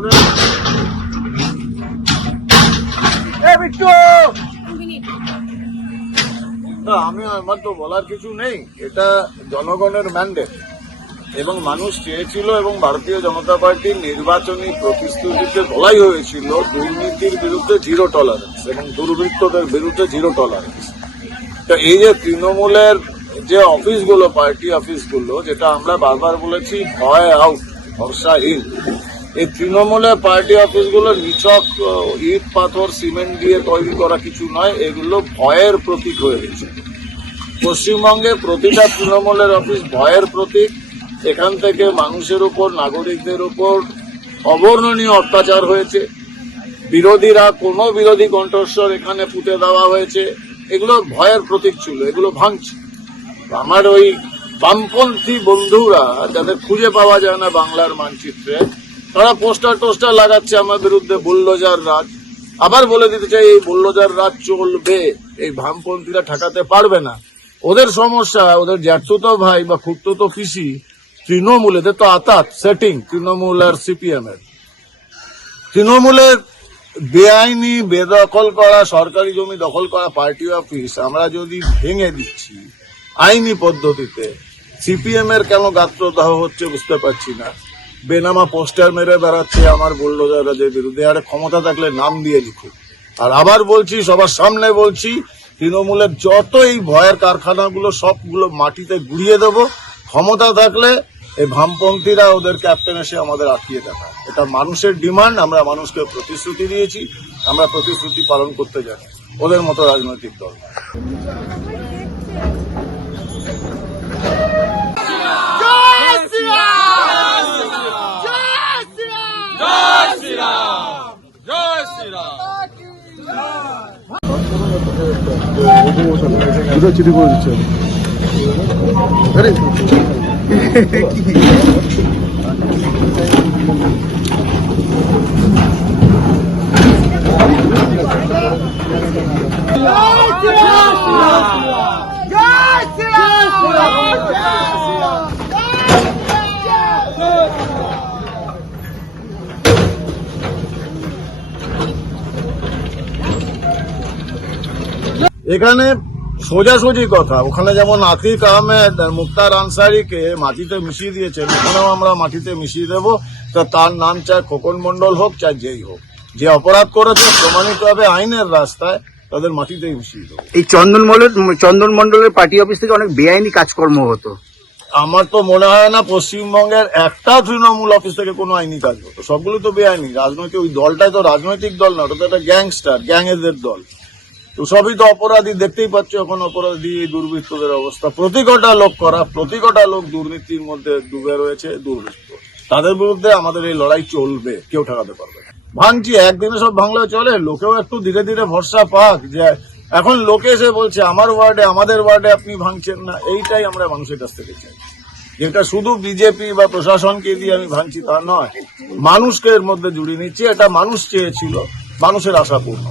আমাদের আমার তো বলার কিছু নেই, এটা জনগণের ম্যান্ডেট এবং মানুষ চেয়েছিল এবং ভারতীয় জনতা পার্টির নির্বাচনী প্রতিশ্রুতিতে বলাই হয়েছিল দুর্নীতির বিরুদ্ধে জিরো টলারেন্স এবং দুর্বৃত্তদের বিরুদ্ধে জিরো টলারেন্স। তো এই যে তৃণমূলের যে অফিসগুলো, পার্টি অফিসগুলো, যেটা আমরা বারবার বলেছি ভয় আউট, ভরসাহীন, এই তৃণমূলের পার্টি অফিসগুলো নিছক ইট পাথর সিমেন্ট দিয়ে তৈরি করা কিছু নয়, এগুলো ভয়ের প্রতীক হয়ে গেছে। পশ্চিমবঙ্গে প্রতিটা তৃণমূলের অফিস ভয়ের প্রতীক। এখান থেকে মানুষের উপর, নাগরিকদের উপর অবর্ণনীয় অত্যাচার হয়েছে। বিরোধীরা, কোনো বিরোধী কণ্ঠস্বর এখানে পুঁতে দেওয়া হয়েছে, এগুলো ভয়ের প্রতীক ছিল, এগুলো ভাঙছে। আমার ওই বামপন্থী বন্ধুরা যাদের খুঁজে পাওয়া যায় না বাংলার মানচিত্রে, তারা পোস্টার লাগাচ্ছে আমার বিরুদ্ধে বুলডোজার রাজ। আবার বলে দিতে চাই এই বুলডোজার রাজ চলবে, এই বামপন্থীরা ঠেকাতে পারবে না। ওদের সমস্যা, ওদের জ্যাঠতুতো ভাই বা খুঁড়তুতো পিসি তৃণমূল, এদের তো আতাত সেটিং তৃণমূল আর সিপিএম এর। তৃণমূলের বেআইনি বেদখল করা সরকারি জমি দখল করা পার্টি অফিস আমরা যদি ভেঙে দিচ্ছি আইনি পদ্ধতিতে, সিপিএম এর কেন গাত্রদাহ হচ্ছে বুঝতে পারছি না। বেনামা পোস্টার মেরে বেড়াচ্ছে আমার বুলডোজার রাজের বিরুদ্ধে। আরে ক্ষমতা থাকলে নাম দিয়ে লিখুক। আর আবার বলছি, সবার সামনে বলছি, তৃণমূলের যত এই ভয়ের কারখানাগুলো সবগুলো মাটিতে গুড়িয়ে দেব। ক্ষমতা থাকলে এই বামপন্থীরা ওদের ক্যাপ্টেন এসে আমাদের আটকিয়ে দেখায়। এটা মানুষের ডিমান্ড, আমরা মানুষকে প্রতিশ্রুতি দিয়েছি, আমরা প্রতিশ্রুতি পালন করতে জানি। ওদের মতো রাজনৈতিক দল না। চিঠি করে দিচ্ছে। এখানে সোজাসুজি কথা, ওখানে যেমন আতিক আহমেদ মুক্তার আনসারিকে মাটিতে মিশিয়ে দিয়েছেন, এখানেও আমরা মাটিতে মিশিয়ে দেবো। তা তার নাম চাই খোকন মন্ডল হোক, চাই যেই হোক, যে অপরাধ করেছে প্রমাণিতভাবে আইনের রাস্তায়, তাদের মাটিতেই মিশিয়ে দেবো। এই চন্দন মন্ডলের পার্টি অফিস থেকে অনেক বেআইনি কাজকর্ম হতো। আমার তো মনে হয় না পশ্চিমবঙ্গের একটা তৃণমূল অফিস থেকে কোনো আইনি কাজ হতো, সবগুলো তো বেআইনি। রাজনৈতিক ওই দলটাই তো রাজনৈতিক দল না, ওটা তো একটা গ্যাংস্টার, গ্যাংয়েদের দল। তো সবই তো অপরাধী, দেখতেই পাচ্ছ এখন অপরাধী দুর্বৃত্তদের অবস্থা। প্রতিকটা লোক দুর্নীতির মধ্যে ডুবে রয়েছে, দুর্বৃত্ত। তাদের বিরুদ্ধে আমাদের এই লড়াই চলবে, কেউ ঠেকাতে পারবে না। ভাঙছি, একদিনে সব ভাঙলেও চলে, লোকেও একটু ধীরে ধীরে ভরসা পাক। যে এখন লোকে এসে বলছে আমার ওয়ার্ডে, আমাদের ওয়ার্ডে আপনি ভাঙছেন না, এইটাই আমরা মানুষের কাছ থেকে চাই। যেটা শুধু বিজেপি বা প্রশাসনকে দিয়ে আমি ভাঙছি তা নয়, মানুষকে এর মধ্যে জুড়ে নিচ্ছি। এটা মানুষ চেয়েছিল, মানুষের আশা পূর্ণ।